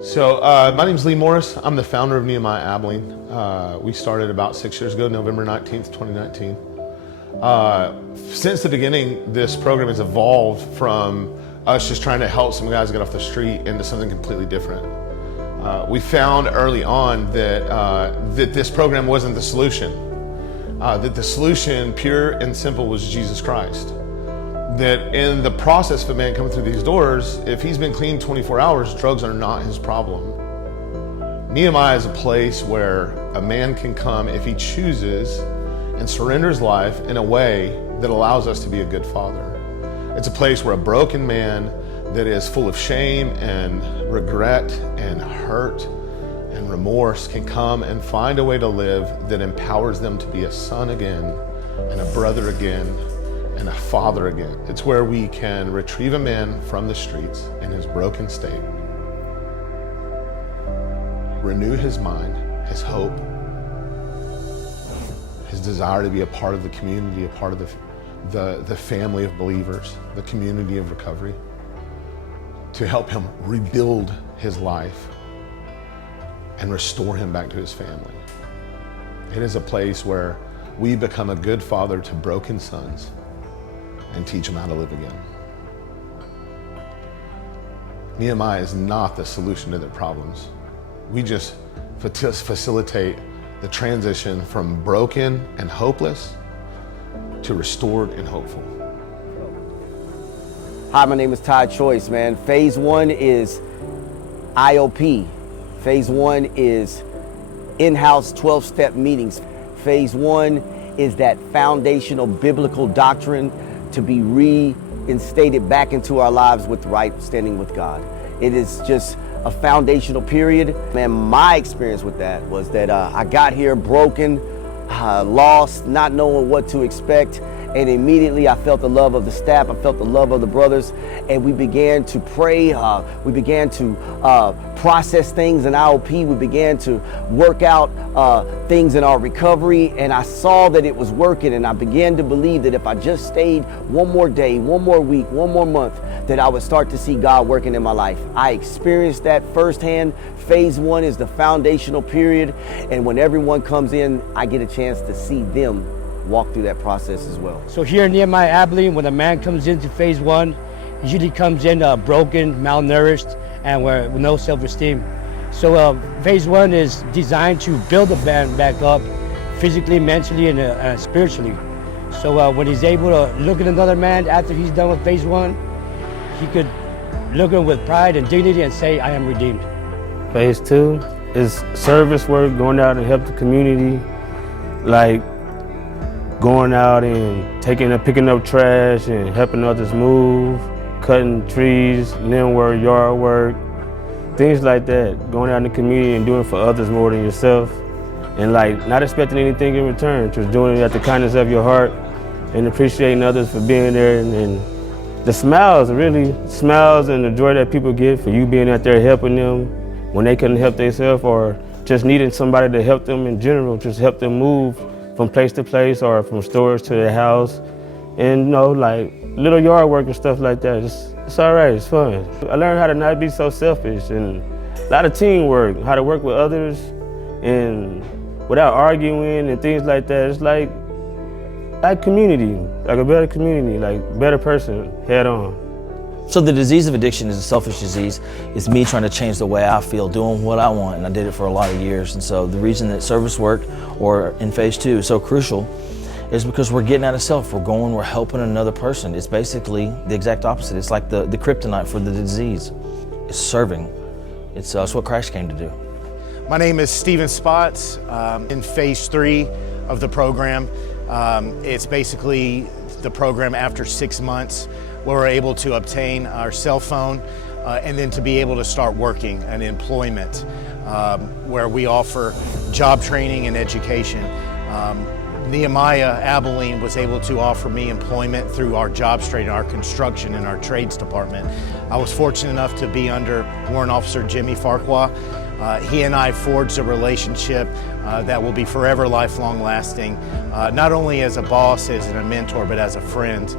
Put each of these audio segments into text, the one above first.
My name's Lee Morris. I'm the founder of Nehemiah Abilene. We started about 6 years ago, November 19th, 2019. Since the beginning, this program has evolved from us just trying to help some guys get off the street into something completely different. We found early on that this program wasn't the solution. That the solution, pure and simple, was Jesus Christ. That in the process of a man coming through these doors, if he's been clean 24 hours, drugs are not his problem. Nehemiah is a place where a man can come if he chooses and surrenders life in a way that allows us to be a good father. It's a place where a broken man that is full of shame and regret and hurt and remorse can come and find a way to live that empowers them to be a son again and a brother again and a father again. It's where we can retrieve a man from the streets in his broken state, renew his mind, his hope, his desire to be a part of the community, a part of the family of believers, the community of recovery, to help him rebuild his life and restore him back to his family. It is a place where we become a good father to broken sons and teach them how to live again. Nehemiah is not the solution to their problems. We just facilitate the transition from broken and hopeless to restored and hopeful. Hi, my name is Todd Choice, man. Phase one is IOP. Phase one is in-house 12-step meetings. Phase one is that foundational biblical doctrine to be reinstated back into our lives with right standing with God. It is just a foundational period. Man, my experience with that was that I got here broken, lost, not knowing what to expect, and immediately I felt the love of the staff, I felt the love of the brothers, and we began to pray, we began to process things in IOP, we began to work out things in our recovery, and I saw that it was working, and I began to believe that if I just stayed one more day, one more week, one more month, that I would start to see God working in my life. I experienced that firsthand. Phase one is the foundational period, and when everyone comes in, I get a chance to see them walk through that process as well. So here in Nehemiah Abilene, when a man comes into phase one, he usually comes in broken, malnourished, and with no self-esteem. So phase one is designed to build the man back up physically, mentally, and spiritually. So when he's able to look at another man after he's done with phase one, he could look at him with pride and dignity and say, I am redeemed. Phase two is service work, going out and help the community, like going out and picking up trash and helping others move, cutting trees, land work, yard work, things like that. Going out in the community and doing for others more than yourself, and like not expecting anything in return, just doing it at the kindness of your heart and appreciating others for being there, and the smiles and the joy that people get for you being out there helping them when they couldn't help themselves, or just needing somebody to help them in general, just help them move from place to place or from stores to their house, and like little yard work and stuff like that. It's all right, it's fun. I learned how to not be so selfish, and a lot of teamwork, how to work with others and without arguing and things like that. It's like community, like a better community, like better person, head on. So the disease of addiction is a selfish disease. It's me trying to change the way I feel, doing what I want, and I did it for a lot of years. And so the reason that service work, or in phase two, is so crucial is because we're getting out of self. We're helping another person. It's basically the exact opposite. It's like the kryptonite for the disease. It's serving. It's what Christ came to do. My name is Steven Spots. In phase three of the program, it's basically the program after 6 months where we're able to obtain our cell phone and then to be able to start working and employment, where we offer job training and education. Nehemiah Abilene was able to offer me employment through our jobs training, our construction and our trades department. I was fortunate enough to be under Warrant Officer Jimmy Farquhar. He and I forged a relationship that will be forever lifelong lasting, not only as a boss, as a mentor, but as a friend.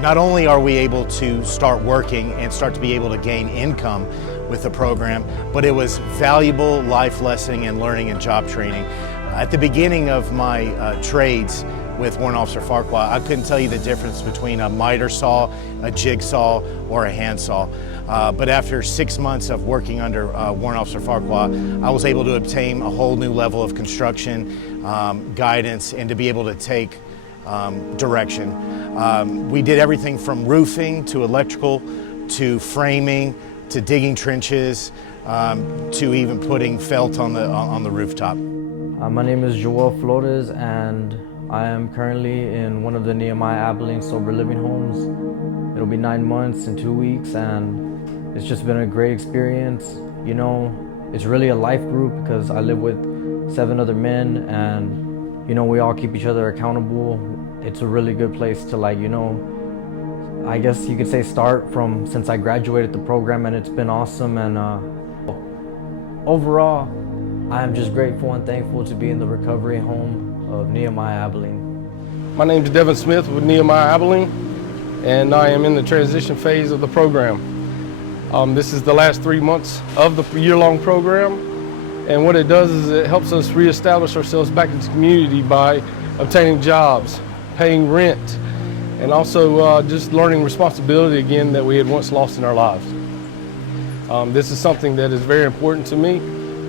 Not only are we able to start working and start to be able to gain income, with the program, but it was valuable life lesson and learning and job training. At the beginning of my trades with Warrant Officer Farquhar, I couldn't tell you the difference between a miter saw, a jigsaw, or a handsaw. But after 6 months of working under Warrant Officer Farquhar, I was able to obtain a whole new level of construction, guidance, and to be able to take direction. We did everything from roofing to electrical to framing to digging trenches to even putting felt on the rooftop. My name is Joel Flores, and I am currently in one of the Nehemiah Abilene sober living homes. It'll be 9 months and 2 weeks, and it's just been a great experience. You know, it's really a life group because I live with 7 other men, and you know, we all keep each other accountable. It's a really good place to, like, you know, I guess you could say start from since I graduated the program, and it's been awesome. And overall, I am just grateful and thankful to be in the recovery home of Nehemiah Abilene. My name is Devin Smith with Nehemiah Abilene, and I am in the transition phase of the program. This is the last 3 months of the year-long program, and what it does is it helps us reestablish ourselves back into the community by obtaining jobs, paying rent, and also just learning responsibility again that we had once lost in our lives. This is something that is very important to me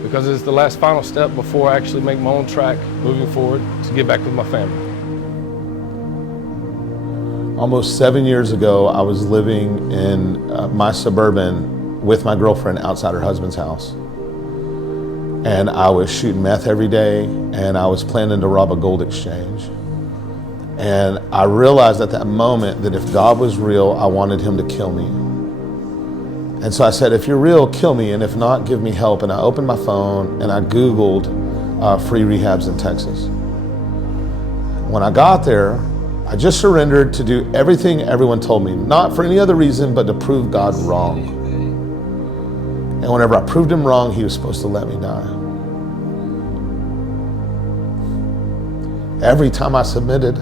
because it's the last final step before I actually make my own track moving forward to get back with my family. Almost 7 years ago, I was living in my Suburban with my girlfriend outside her husband's house. And I was shooting meth every day, and I was planning to rob a gold exchange. And I realized at that moment that if God was real, I wanted him to kill me. And so I said, if you're real, kill me, and if not, give me help. And I opened my phone and I Googled free rehabs in Texas. When I got there, I just surrendered to do everything everyone told me, not for any other reason, but to prove God wrong. And whenever I proved him wrong, he was supposed to let me die. Every time I submitted,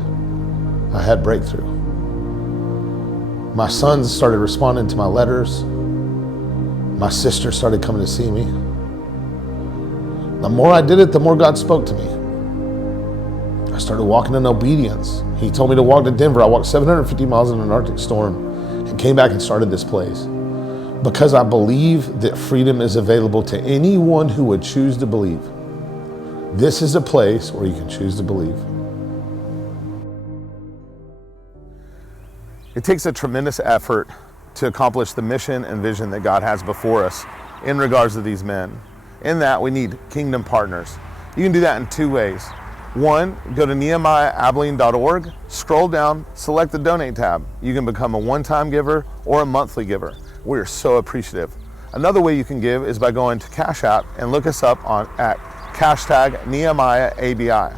I had breakthrough. My sons started responding to my letters. My sister started coming to see me. The more I did it, the more God spoke to me. I started walking in obedience. He told me to walk to Denver. I walked 750 miles in an Arctic storm and came back and started this place. Because I believe that freedom is available to anyone who would choose to believe. This is a place where you can choose to believe. It takes a tremendous effort to accomplish the mission and vision that God has before us in regards to these men. In that, we need kingdom partners. You can do that in 2 ways. One, go to nehemiahabilene.org, scroll down, select the donate tab. You can become a one-time giver or a monthly giver. We are so appreciative. Another way you can give is by going to Cash App and look us up at hashtag Nehemiah ABI.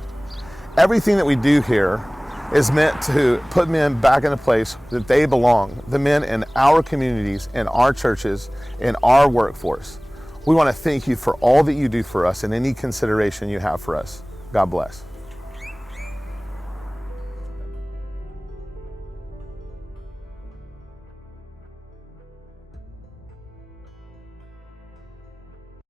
Everything that we do here is meant to put men back in a place that they belong, the men in our communities, in our churches, in our workforce. We want to thank you for all that you do for us and any consideration you have for us. God bless.